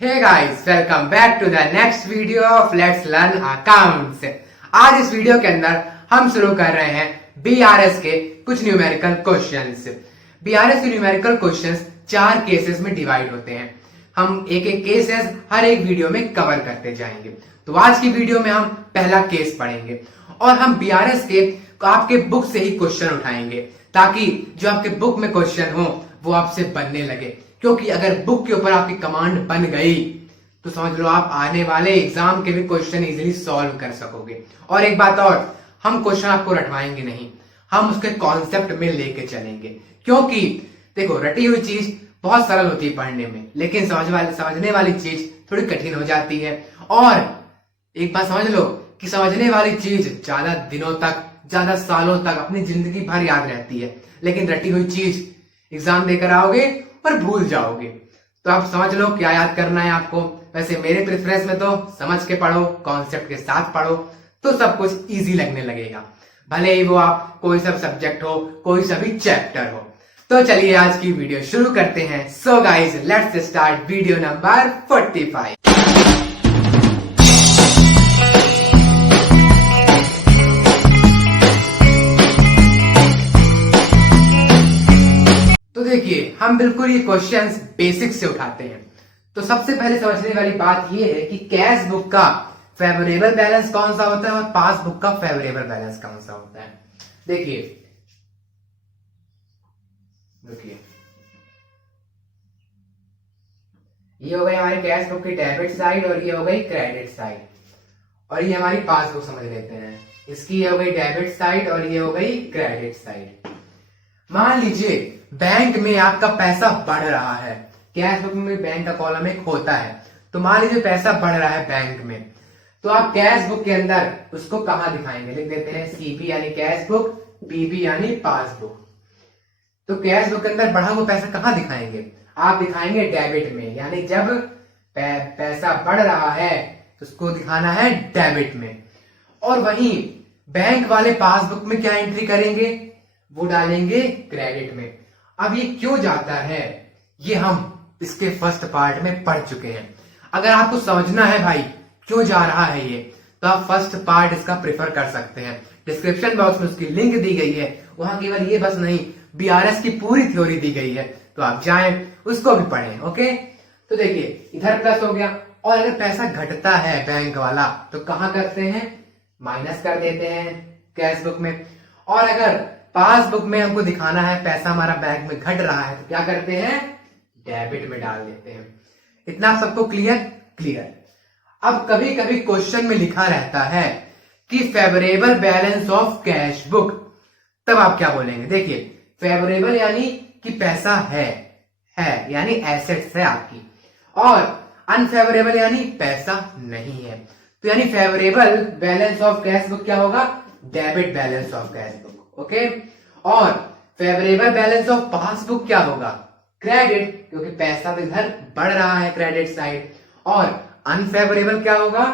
Hey guys, welcome back to the next video of let's learn accounts. आज इस video के अंदर हम शुरू कर रहे हैं बीआरएस के कुछ न्यूमेरिकल क्वेश्चंस। बीआरएस के न्यूमेरिकल क्वेश्चंस 4 केसेस में डिवाइड होते हैं। हम एक एक केसेस हर एक वीडियो में कवर करते जाएंगे। तो आज की वीडियो में हम पहला केस पढ़ेंगे और हम बीआरएस के आपके बुक से ही क्वेश्चन उठाएंगे ताकि जो आपके बुक में क्वेश्चन हो वो आपसे बनने लगे, क्योंकि अगर बुक के ऊपर आपकी कमांड बन गई तो समझ लो आप आने वाले एग्जाम के भी क्वेश्चन इजीली सॉल्व कर सकोगे। और एक बात और, हम क्वेश्चन आपको रटवाएंगे नहीं, हम उसके कॉन्सेप्ट में लेके चलेंगे। क्योंकि देखो, रटी हुई चीज बहुत सरल होती है पढ़ने में, लेकिन समझने वाली चीज थोड़ी कठिन हो जाती है। और एक बात समझ लो कि समझने वाली चीज ज्यादा दिनों तक, ज्यादा सालों तक, अपनी जिंदगी भर याद रहती है, लेकिन रटी हुई चीज एग्जाम देकर आओगे और भूल जाओगे। तो आप समझ लो क्या याद करना है आपको। वैसे मेरे प्रेफरेंस में तो समझ के पढ़ो, कॉन्सेप्ट के साथ पढ़ो, तो सब कुछ इजी लगने लगेगा, भले ही वो आप कोई सा सब्जेक्ट हो, कोई सा भी चैप्टर हो। तो चलिए आज की वीडियो शुरू करते हैं। So guys, let's start video number 45। तो देखिए, हम बिल्कुल ये क्वेश्चंस बेसिक से उठाते हैं। तो सबसे पहले समझने वाली बात ये है कि कैश बुक का फेवरेबल बैलेंस कौन सा होता है और पासबुक का फेवरेबल बैलेंस कौन सा होता है। देखिए देखिए ये हो गई हमारी कैश बुक की डेबिट साइड और ये हो गई क्रेडिट साइड, और ये हमारी पासबुक समझ लेते हैं। इसकी ये हो गई डेबिट साइड और ये हो गई क्रेडिट साइड। मान लीजिए बैंक में आपका पैसा बढ़ रहा है, कैश बुक में बैंक का कॉलम एक होता है, तो मान लीजिए पैसा बढ़ रहा है बैंक में, तो आप कैश बुक के अंदर उसको कहां दिखाएंगे, लिख देते हैं सीबी यानी कैश बुक, पीबी यानी पासबुक। तो कैश बुक के अंदर बढ़ा हुआ पैसा कहां दिखाएंगे, आप दिखाएंगे डेबिट में, यानी जब पैसा बढ़ रहा है तो उसको दिखाना है डेबिट में। और वहीं बैंक वाले पासबुक में क्या एंट्री करेंगे, वो डालेंगे क्रेडिट में। अब ये क्यों जाता है, ये हम इसके फर्स्ट पार्ट में पढ़ चुके हैं। अगर आपको समझना है भाई क्यों जा रहा है ये, तो आप फर्स्ट पार्ट इसका प्रेफर कर सकते हैं। डिस्क्रिप्शन बॉक्स में उसकी लिंक दी गई है, वहां केवल ये बस नहीं, बीआरएस की पूरी थ्योरी दी गई है, तो आप जाएं उसको भी पढ़ें। ओके, तो देखिए इधर प्लस हो गया, और अगर पैसा घटता है बैंक वाला तो कहां करते हैं, माइनस कर देते हैं कैश बुक में। और अगर पासबुक में हमको दिखाना है पैसा हमारा बैंक में घट रहा है तो क्या करते हैं, डेबिट में डाल देते हैं। इतना सबको क्लियर। अब कभी कभी क्वेश्चन में लिखा रहता है कि favourable balance of cash book, तब आप क्या बोलेंगे। देखिए, फेवरेबल यानी कि पैसा है यानी एसेट्स है आपकी, और अनफेवरेबल यानी पैसा नहीं है। तो यानी favourable balance of cash book क्या होगा, debit balance of cash book. Okay, और फेवरेबल बैलेंस ऑफ पासबुक क्या होगा, क्रेडिट, क्योंकि पैसा तो इधर बढ़ रहा है क्रेडिट साइड। और अनफेवरेबल क्या होगा,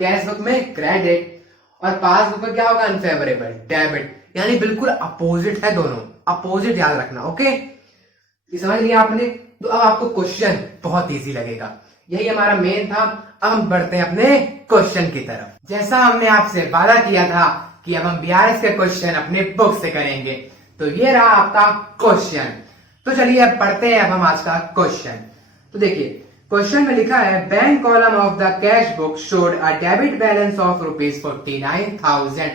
कैश बुक में क्रेडिट, और पासबुक में क्या होगा, अनफेवरेबल, डेबिट। यानी बिल्कुल अपोजिट है दोनों, अपोजिट याद रखना। ओके, ये समझ लिया आपने। तो अब आपको क्वेश्चन बहुत इजी लगेगा, यही हमारा मेन था। अब हम बढ़ते हैं अपने क्वेश्चन की तरफ। जैसा हमने आपसे वादा किया था कि अब हम बीआरएस के क्वेश्चन अपने बुक से करेंगे, तो ये रहा आपका क्वेश्चन। तो चलिए अब पढ़ते हैं अब हम आज का क्वेश्चन। तो देखिए क्वेश्चन में लिखा है, bank column of the cash book showed a debit balance of ₹49,000।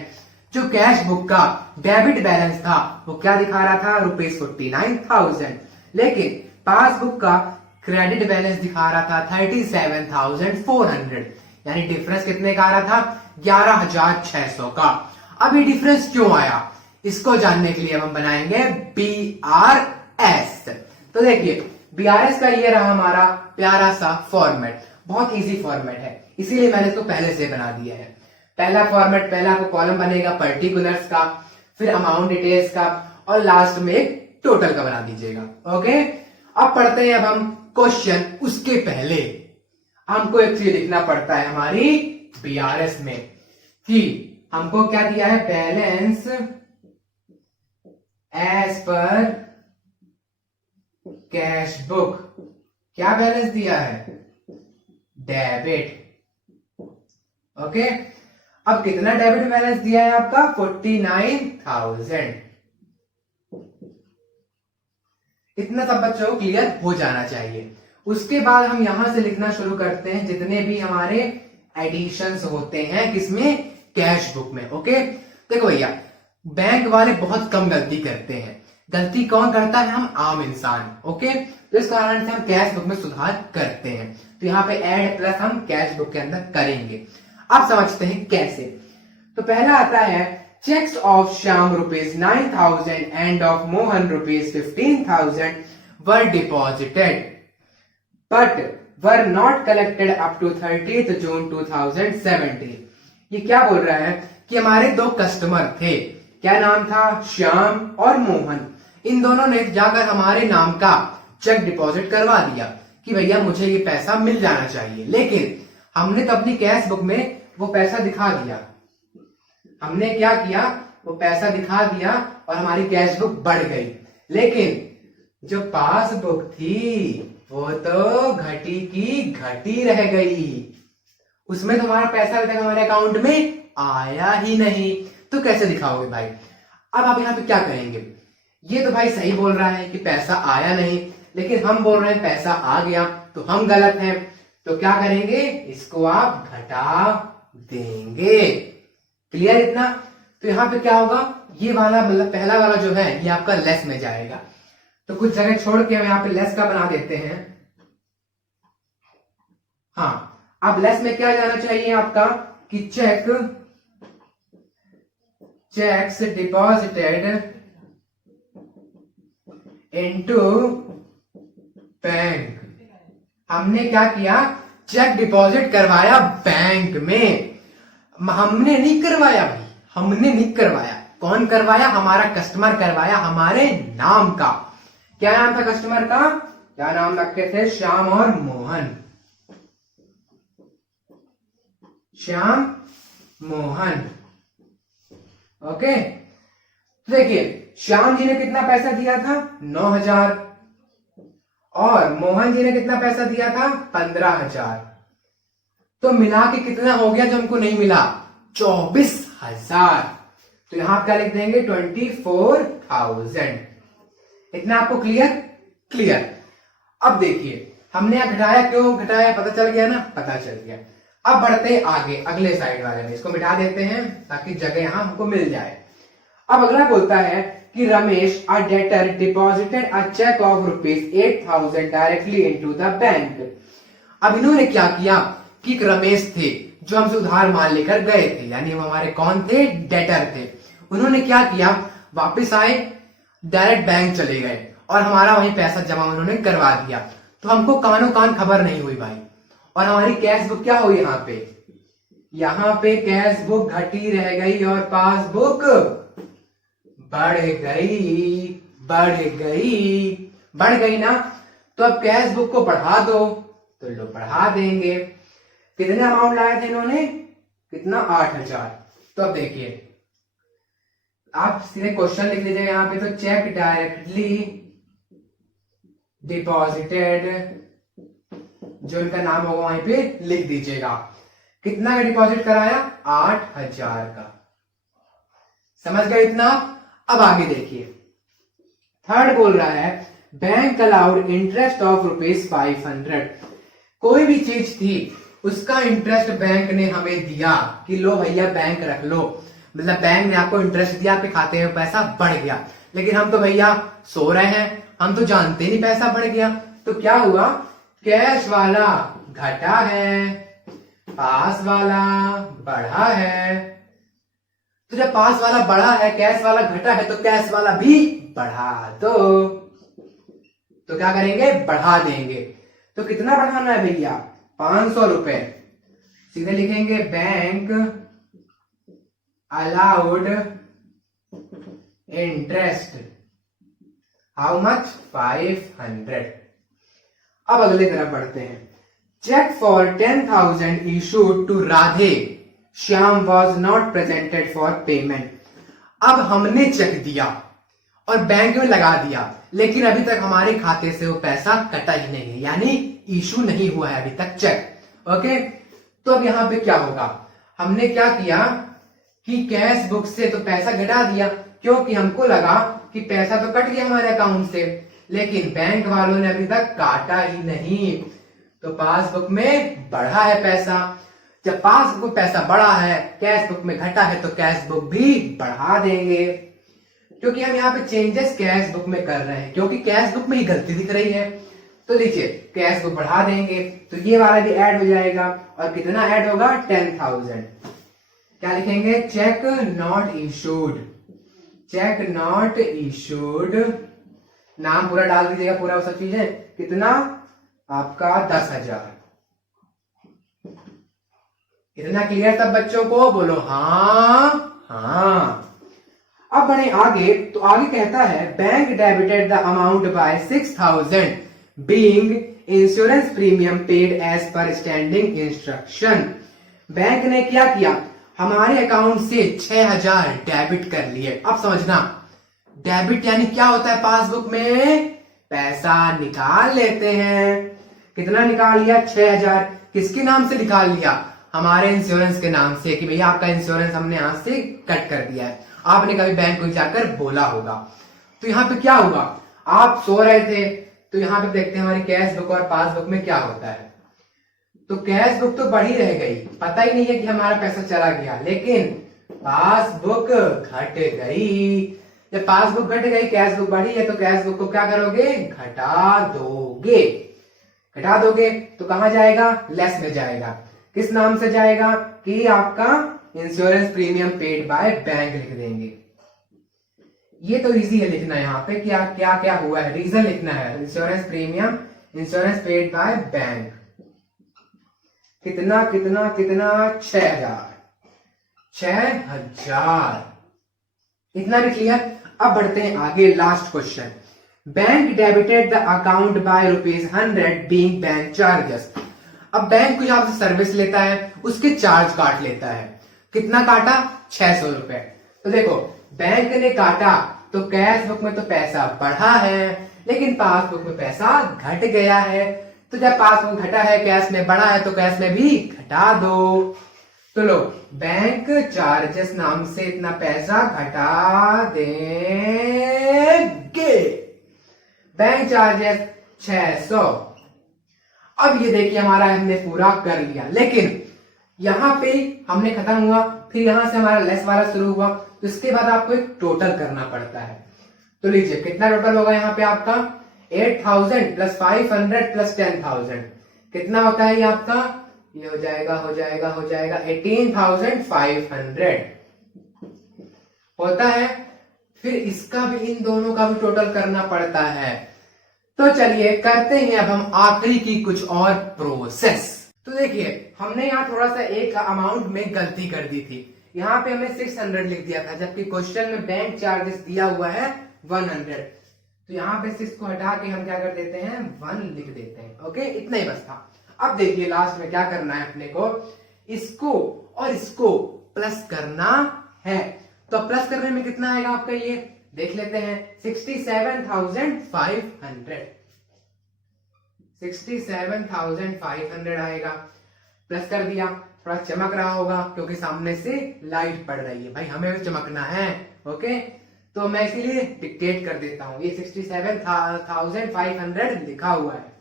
जो कैश बुक का डेबिट बैलेंस था वो क्या दिखा रहा था, ₹49,000, लेकिन पासबुक का क्रेडिट बैलेंस दिखा रहा था 37,400। यानी डिफरेंस कितने का आ रहा था, 11,600 का। अब ये डिफरेंस क्यों आया, इसको जानने के लिए हम बनाएंगे बीआरएस। तो देखिए बीआरएस का ये रहा हमारा प्यारा सा फॉर्मेट, बहुत इजी फॉर्मेट है, इसीलिए मैंने इसको पहले से बना दिया है। पहला फॉर्मेट, पहला आपको कॉलम बनेगा पर्टिकुलर्स का, फिर अमाउंट डिटेल्स का, और लास्ट में एक टोटल का बना दीजिएगा। ओके, अब पढ़ते हैं अब हम क्वेश्चन। उसके पहले हमको एक चीज लिखना पड़ता है हमारी बीआरएस में, कि हमको क्या दिया है, balance as per cash book. क्या बैलेंस दिया है? डेबिट। ओके, अब कितना डेबिट बैलेंस दिया है आपका? 49,000। इतना सब बच्चों को क्लियर हो जाना चाहिए। उसके बाद हम यहां से लिखना शुरू करते हैं जितने भी हमारे एडिशंस होते हैं, किसमें? कैश बुक में। ओके, देखो भैया, बैंक वाले बहुत कम गलती करते हैं। गलती कौन करता है? हम आम इंसान। ओके, तो इस कारण से हम कैश बुक में सुधार करते हैं। तो यहाँ पे ऐड प्लस हम कैश बुक के अंदर करेंगे। अब समझते हैं कैसे। तो पहला आता है cheques of Shyam ₹9,000 and of Mohan ₹15,000 were deposited but were not collected up to 30th June 2017। ये क्या बोल रहा है कि हमारे दो कस्टमर थे, क्या नाम था? श्याम और मोहन। इन दोनों ने जाकर हमारे नाम का चेक डिपॉजिट करवा दिया कि भैया मुझे ये पैसा मिल जाना चाहिए, लेकिन हमने तो अपनी कैश बुक में वो पैसा दिखा दिया। हमने क्या किया? वो पैसा दिखा दिया और हमारी कैश बुक बढ़ गई, लेकिन जो पासबुक थी वो तो घटी की घटी रह गई। उसमें तुम्हारा पैसा अभी तक हमारे अकाउंट में आया ही नहीं। तो कैसे दिखाओगे भाई? अब आप यहाँ पे क्या करेंगे? ये तो भाई सही बोल रहा है कि पैसा आया नहीं, लेकिन हम बोल रहे हैं पैसा आ गया, तो हम गलत हैं। तो क्या करेंगे? इसको आप घटा देंगे। क्लियर इतना? तो यहाँ पे क्या होगा? ये वाला मतलब पहला वाला जो है ये आपका लेस में जाएगा। तो कुछ जगह छोड़ के हम यहाँ पे लेस का बना देते हैं। हाँ, अब लेस में क्या जाना चाहिए आपका कि चेक्स डिपॉजिटेड इनटू बैंक। हमने क्या किया? चेक डिपॉजिट करवाया बैंक में। हमने नहीं करवाया भाई, हमने नहीं करवाया। कौन करवाया? हमारा कस्टमर करवाया हमारे नाम का। क्या नाम था कस्टमर का? क्या नाम रखे थे? श्याम और मोहन। श्याम मोहन। ओके, तो देखिए श्याम जी ने कितना पैसा दिया था? 9,000। और मोहन जी ने कितना पैसा दिया था? 15,000। तो मिला के कितना हो गया जो हमको नहीं मिला? 24,000। तो यहां क्या लिख देंगे? 24,000। इतना आपको क्लियर? अब देखिए हमने यहां घटाया, क्यों घटाया? पता चल गया ना? पता चल गया। अब बढ़ते हैं आगे अगले साइड वाले में। इसको मिटा देते हैं ताकि जगह यहां हमको मिल जाए। अब अगला बोलता है कि Ramesh a debtor deposited a cheque of ₹8,000 directly into the bank. अब इन्होंने क्या किया कि रमेश थे जो हमसे उधार मान लेकर गए थे, यानी वो हमारे कौन थे? डेटर थे। उन्होंने क्या किया? वापस आए, डायरेक्ट बैंक चले गए और हमारा वहीं पैसा जमा उन्होंने करवा दिया। तो हमको कानों कान खबर नहीं हुई भाई। और हमारी कैश बुक क्या हुई? यहाँ पे कैश बुक घटी रह गई और पासबुक बढ़ गई ना। तो अब कैश बुक को बढ़ा दो, तो लो बढ़ा देंगे। कितने अमाउंट लाए थे इन्होंने? कितना? 8,000। तो अब देखिए आप सीधे क्वेश्चन लिख लीजिएगा यहाँ पे। तो चेक डायरेक्टली डिपॉजिटेड, जो इनका नाम होगा वहीं पे लिख दीजिएगा। कितना का डिपॉजिट कराया? 8,000 का। समझ गए इतना? अब आगे देखिए, थर्ड बोल रहा है बैंक अलाउड इंटरेस्ट ऑफ ₹500। कोई भी चीज थी उसका इंटरेस्ट बैंक ने हमें दिया कि लो भैया बैंक रख लो, मतलब बैंक ने आपको इंटरेस्ट दिया, आपके खाते में पैसा बढ़ गया। लेकिन हम तो भैया सो रहे हैं, हम तो जानते नहीं पैसा बढ़ गया। तो क्या हुआ? कैश वाला घटा है, पास वाला बढ़ा है। तो जब पास वाला बढ़ा है, कैश वाला घटा है, तो कैश वाला भी बढ़ा दो। तो क्या करेंगे? बढ़ा देंगे। तो कितना बढ़ाना है भैया? 500 रुपए। सीधे लिखेंगे bank allowed interest how much? 500। अब अगले तरफ बढ़ते हैं। Cheque for 10,000 issued to Radhe, Shyam was not presented for payment. अब हमने चेक दिया और बैंक में लगा दिया, लेकिन अभी तक हमारे खाते से वो पैसा कटा ही नहीं है, यानी इशू नहीं हुआ है अभी तक चेक। ओके, तो अब यहाँ पे क्या होगा, हमने क्या किया कि कैश बुक से तो पैसा घटा दिया, क्योंकि हमको लगा कि पैसा तो कट गया हमारे अकाउंट से, लेकिन बैंक वालों ने अभी तक काटा ही नहीं, तो पासबुक में बढ़ा है पैसा। जब पासबुक में पैसा बढ़ा है, कैश बुक में घटा है, तो कैश बुक भी बढ़ा देंगे, क्योंकि हम यहाँ पे चेंजेस कैश बुक में कर रहे हैं, क्योंकि कैश बुक में ही गलती दिख रही है। तो लीजिए कैश बुक बढ़ा देंगे, तो ये वाला भी ऐड हो जाएगा, और कितना ऐड होगा, 10,000। क्या लिखेंगे, cheque not issued, cheque not issued, नाम पूरा डाल दीजिएगा, पूरा वो सब चीजें, कितना आपका 10,000। इतना क्लियर सब बच्चों को, बोलो हाँ हाँ। अब बढ़े आगे, तो आगे कहता है bank debited the amount by 6,000 being insurance premium paid as per standing instruction. Bank ने क्या किया, हमारे अकाउंट से 6,000 डेबिट कर लिए। अब समझना, डेबिट यानी क्या होता है, पासबुक में पैसा निकाल लेते हैं। कितना निकाल लिया, 6,000। किसके नाम से निकाल लिया, हमारे इंश्योरेंस के नाम से, कि भैया आपका इंश्योरेंस हमने यहां से कट कर दिया है। आपने कभी बैंक को जाकर बोला होगा। तो यहाँ पे क्या हुआ, आप सो रहे थे, तो यहाँ पे देखते हैं हमारी कैश बुक और पासबुक में क्या होता है। तो कैश बुक तो बढ़ी रह गई, पता ही नहीं है कि हमारा पैसा चला गया, लेकिन पासबुक घट गई। जब पासबुक घट गई, कैश बुक बढ़ी है, तो कैश बुक को क्या करोगे, घटा दोगे। घटा दोगे तो कहां जाएगा, लेस में जाएगा। किस नाम से जाएगा, कि आपका insurance premium paid by bank लिख देंगे। ये तो इजी है लिखना, यहाँ पे क्या क्या क्या हुआ है, रीजन लिखना है, insurance premium, insurance paid by bank, कितना कितना कितना, 6,000, 6,000। इतना भी क्लियर। अब बढ़ते हैं आगे, last question, bank debited the account by ₹100 being bank charges. अब बैंक कुछ आपसे सर्विस लेता है, उसके चार्ज काट लेता है। कितना काटा, 600 रुपए। तो देखो बैंक ने काटा, तो कैश बुक में तो पैसा बढ़ा है, लेकिन पासबुक में पैसा घट गया है। तो जब पासबुक घटा है, कैश में बढ़ा है, तो कैश में भी घटा दो। तो लो, बैंक चार्जेस नाम से इतना पैसा घटा देंगे, बैंक चार्जेस 600। अब ये देखिए हमारा हमने पूरा कर लिया, लेकिन यहां पे हमने खत्म हुआ, फिर यहां से हमारा लेस वाला शुरू हुआ, तो इसके बाद आपको एक टोटल करना पड़ता है। तो लीजिए कितना टोटल होगा यहाँ पे आपका, 8,000 प्लस 500 प्लस 10,000, कितना होता है ये आपका, ये हो जाएगा 18,500 होता है। फिर इसका भी, इन दोनों का भी टोटल करना पड़ता है। तो चलिए करते हैं अब हम आखिरी की कुछ और प्रोसेस। तो देखिए हमने यहाँ थोड़ा सा एक अमाउंट में गलती कर दी थी, यहाँ पे हमने 600 लिख दिया था, जबकि क्वेश्चन में बैंक चार्जेस दिया हुआ है 100। तो यहाँ पे 6 को हटा के हम क्या कर देते हैं, 1 लिख देते हैं। ओके, इतना ही बस था। अब देखिए लास्ट में क्या करना है अपने को, इसको और इसको प्लस करना है। तो प्लस करने में कितना आएगा आपका, ये देख लेते हैं, 67,500, 67,500 आएगा। प्लस कर दिया, थोड़ा चमक रहा होगा क्योंकि सामने से लाइट पड़ रही है, भाई हमें भी चमकना है। ओके, तो मैं इसीलिए डिक्टेट कर देता हूं, ये 67,500 लिखा हुआ है।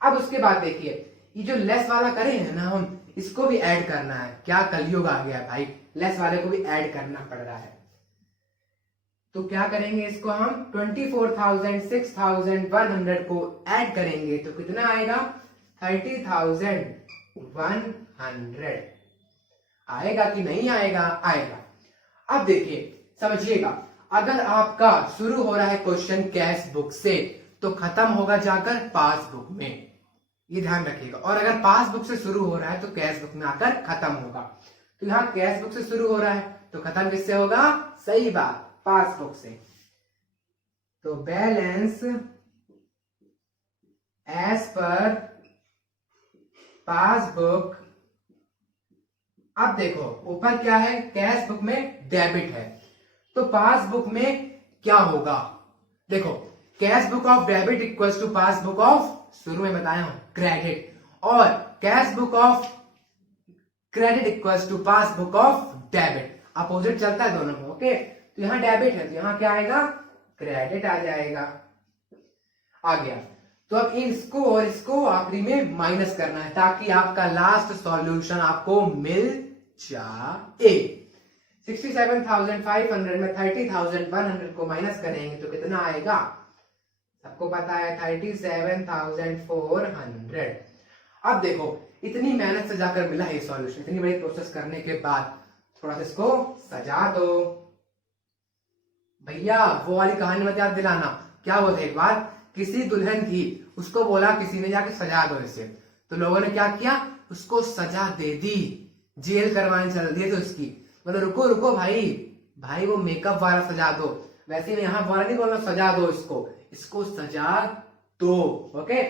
अब उसके बाद देखिए ये जो लेस वाला करे हैं ना हम, इसको भी ऐड करना है। क्या कलयुग आ गया भाई, लेस वाले को भी ऐड करना पड़ रहा है। तो क्या करेंगे, इसको हम 24,000 को ऐड करेंगे तो कितना आएगा, 30,100 आएगा कि नहीं आएगा, आएगा। अब देखिए समझिएगा, अगर आपका शुरू हो रहा है क्वेश्चन कैश बुक से, तो खत्म होगा जाकर पासबुक में, ये ध्यान रखिएगा। और अगर पासबुक से शुरू हो रहा है तो कैश बुक में आकर खत्म होगा। तो यहाँ कैश बुक से शुरू हो रहा है तो खत्म किससे होगा, सही बात, पासबुक से। तो बैलेंस एज पर पासबुक। अब देखो ऊपर क्या है, कैश बुक में डेबिट है, तो पासबुक में क्या होगा, देखो cash book of debit equals to passbook of, शुरू में बताया हूं, क्रेडिट, और cash book of credit equals to passbook of debit, opposite चलता है दोनों में। ओके, तो यहां डेबिट है तो यहां क्या आएगा, क्रेडिट आ जाएगा। आ गया। तो अब इसको और इसको आखिरी में माइनस करना है ताकि आपका लास्ट सॉल्यूशन आपको मिल जाए। 67,500 में 30,100 को माइनस करेंगे तो कितना आएगा, सबको पता है 37,400। अब देखो इतनी मेहनत से जाकर मिला है सॉल्यूशन, इतनी बड़ी प्रोसेस करने के बाद थोड़ा सा इसको सजा दो भैया। वो वाली कहानी मत याद दिलाना, क्या बोलते एक बार, किसी दुल्हन थी, उसको बोला किसी ने जाके सजा दो इसे, तो लोगों ने क्या किया, उसको सजा दे दी, जेल करवाने चल दिए तो उसकी, मतलब रुको रुको भाई, भाई वो मेकअप वाला सजा दो, वैसे में यहाँ वाला नहीं बोलना, सजा दो इसको सजा दो। ओके,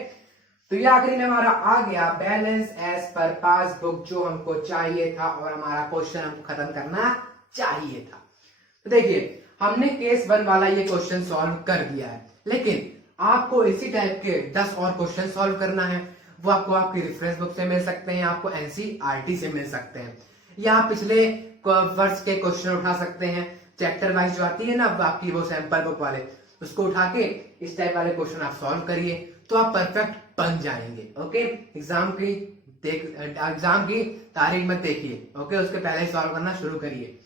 तो ये आखिरी में हमारा आ गया बैलेंस एज पर पासबुक जो हमको चाहिए था और हमारा क्वेश्चन हमको खत्म करना चाहिए था। तो देखिए हमने केस 1 वाला ये क्वेश्चन सॉल्व कर दिया है, लेकिन आपको इसी टाइप के 10 और क्वेश्चन सॉल्व करना है। वो आपको आपकी रेफरेंस बुक से मिल सकते हैं, आपको एनसीईआरटी से मिल सकते हैं, या पिछले वर्ष के क्वेश्चन उठा सकते हैं, चैप्टर वाइज जो आती है ना आपकी वो सैंपल बुक वाले, उसको उठा के इस टाइप वाले क्वेश्चन आप सॉल्व करिए तो आप परफेक्ट बन जाएंगे। ओके, एग्जाम की तारीख मत देखिए, ओके, उसके पहले ही सॉल्व करना शुरू करिए।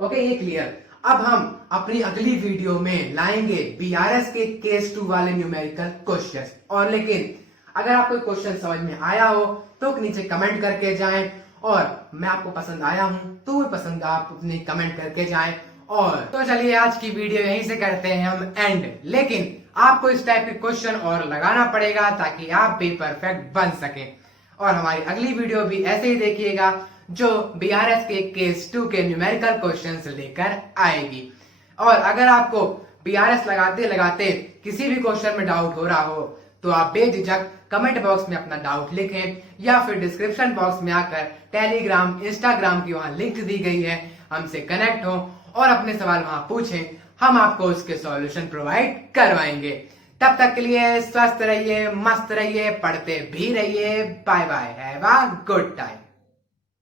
ओके, ये क्लियर। अब हम अपनी अगली वीडियो में लाएंगे बीआरएस के केस 2 वाले न्यूमेरिकल क्वेश्चंस। और लेकिन अगर आपको क्वेश्चन समझ में आया हो तो नीचे कमेंट करके जाएं, और मैं आपको पसंद आया हूं तो वो पसंद आप अपनी कमेंट करके जाएं। और तो चलिए आज की वीडियो यहीं से करते हैं हम एंड, लेकिन आपको इस टाइप के क्वेश्चन और लगाना पड़ेगा ताकि आप भी परफेक्ट बन सकें। और हमारी अगली वीडियो भी ऐसे ही देखिएगा जो बीआरएस के केस 2 के न्यूमेरिकल क्वेश्चंस लेकर आएगी। और अगर आपको बीआरएस लगाते लगाते किसी भी क्वेश्चन में डाउट हो रहा हो तो आप बेझिझक कमेंट बॉक्स में अपना डाउट लिखें, या फिर डिस्क्रिप्शन बॉक्स में आकर टेलीग्राम इंस्टाग्राम की वहां लिंक दी गई है, हमसे कनेक्ट हो और अपने सवाल वहां पूछें, हम आपको उसके सॉल्यूशन प्रोवाइड करवाएंगे। तब तक के लिए स्वस्थ रहिए, मस्त रहिए, पढ़ते भी रहिए। Bye bye, have a good time.